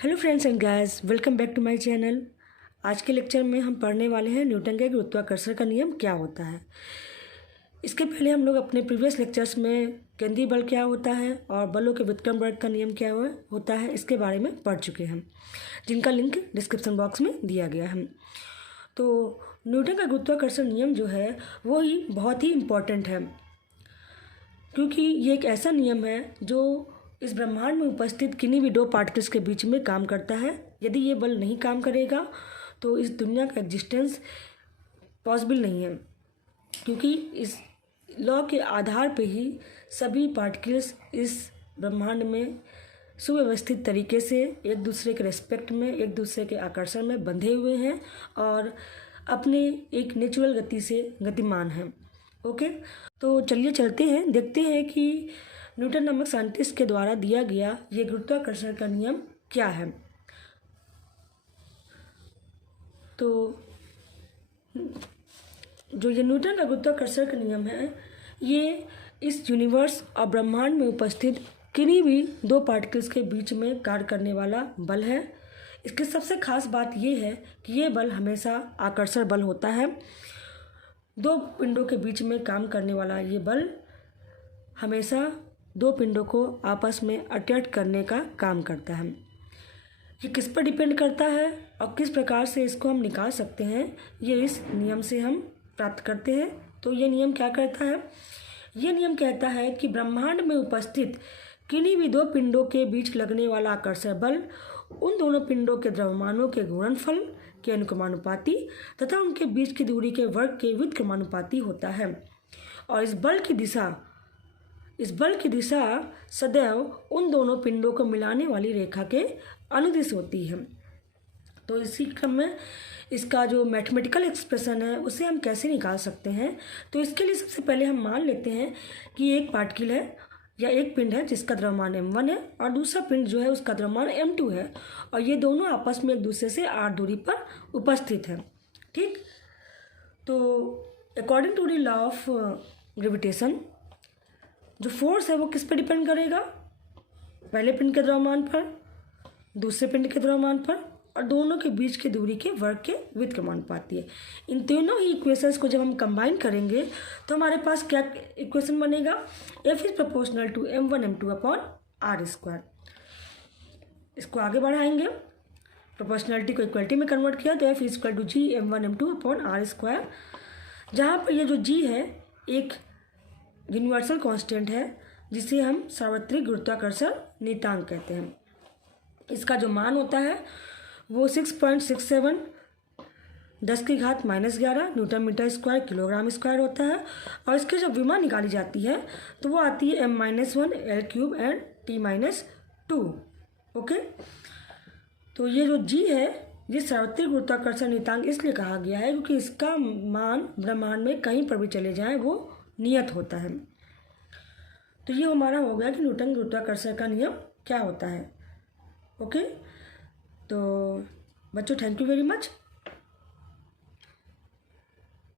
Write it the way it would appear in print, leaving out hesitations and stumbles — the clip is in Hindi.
Hello friends and guys, welcome back to my channel. आज के लेक्चर में हम पढ़ने वाले हैं न्यूटन के गुरुत्वाकर्षण का नियम क्या होता है। इसके पहले हम लोग अपने प्रीवियस लेक्चर्स में केंद्रीय बल क्या होता है और बलों के व्युत्क्रम का नियम क्या होता है इसके बारे में पढ़ चुके हैं, जिनका लिंक डिस्क्रिप्शन बॉक्स में दिया गया है। तो न्यूटन का गुरुत्वाकर्षण नियम जो है वो ही बहुत ही इम्पॉर्टेंट है, क्योंकि ये एक ऐसा नियम है जो इस ब्रह्मांड में उपस्थित किन्हीं भी दो पार्टिकल्स के बीच में काम करता है। यदि ये बल नहीं काम करेगा तो इस दुनिया का एग्जिस्टेंस पॉसिबल नहीं है, क्योंकि इस लॉ के आधार पे ही सभी पार्टिकल्स इस ब्रह्मांड में सुव्यवस्थित तरीके से एक दूसरे के रेस्पेक्ट में, एक दूसरे के आकर्षण में बंधे हुए हैं और अपने एक नेचुरल गति से गतिमान हैं। ओके, तो चलिए चलते हैं, देखते हैं कि न्यूटन नामक साइंटिस्ट के द्वारा दिया गया ये गुरुत्वाकर्षण का नियम क्या है। तो जो ये न्यूटन का गुरुत्वाकर्षण का नियम है, ये इस यूनिवर्स और ब्रह्मांड में उपस्थित किन्हीं भी दो पार्टिकल्स के बीच में कार्य करने वाला बल है। इसकी सबसे खास बात ये है कि ये बल हमेशा आकर्षण बल होता है। दो पिंडों के बीच में काम करने वाला ये बल हमेशा दो पिंडों को आपस में अट्रैक्ट करने का काम करता है। ये किस पर डिपेंड करता है और किस प्रकार से इसको हम निकाल सकते हैं, ये इस नियम से हम प्राप्त करते हैं। तो ये नियम क्या करता है? ये नियम कहता है कि ब्रह्मांड में उपस्थित किन्हीं भी दो पिंडों के बीच लगने वाला आकर्षण बल उन दोनों पिंडों के द्रव्यमानों के गुणनफल के अनुक्रमानुपाती तथा उनके बीच की दूरी के वर्ग के व्युत्क्रमानुपाती होता है। और इस बल की दिशा सदैव उन दोनों पिंडों को मिलाने वाली रेखा के अनुदिश होती है। तो इसी क्रम में इसका जो मैथमेटिकल एक्सप्रेशन है उसे हम कैसे निकाल सकते हैं? तो इसके लिए सबसे पहले हम मान लेते हैं कि एक पार्टिकल है या एक पिंड है जिसका द्रव्यमान m1 है और दूसरा पिंड जो है उसका द्रव्यमान m2 है, और ये दोनों आपस में एक दूसरे से r दूरी पर उपस्थित है। ठीक, तो according to the law of gravitation जो फोर्स है वो किस पर डिपेंड करेगा? पहले पिंड के द्रव्यमान पर, दूसरे पिंड के द्रव्यमान पर और दोनों के बीच की दूरी के वर्ग के व्युत्क्रमानुपाती है। इन तीनों ही इक्वेशंस को जब हम कंबाइन करेंगे तो हमारे पास क्या इक्वेशन बनेगा? F is proportional to m1 m2 upon r square. इसको आगे बढ़ाएंगे, प्रोपोर्शनलिटी को इक्वलिटी में कन्वर्ट किया तो F is equal to g m1 m2 upon r square, जहाँ पर ये जो g है एक यूनिवर्सल कांस्टेंट है जिसे हम सार्वत्रिक गुरुत्वाकर्षण नियतांक कहते हैं। इसका जो मान होता है वो 6.67 10⁻⁻11 newton metre square kilogram square होता है। और इसकी जब विमा निकाली जाती है तो वो आती है m-1 L³ and T-2। Okay, तो ये जो g है ये सार्वत्रिक गुरुत्वाकर्षण नियतांक इसलिए कहा गया है क्योंकि इसका मान ब्रह्मांड में कहीं पर भी चले जाए वो नियत होता है। तो ये हमारा हो गया कि न्यूटन गुरुत्वाकर्षण का नियम क्या होता है। ओके, तो बच्चों थैंक यू वेरी मच।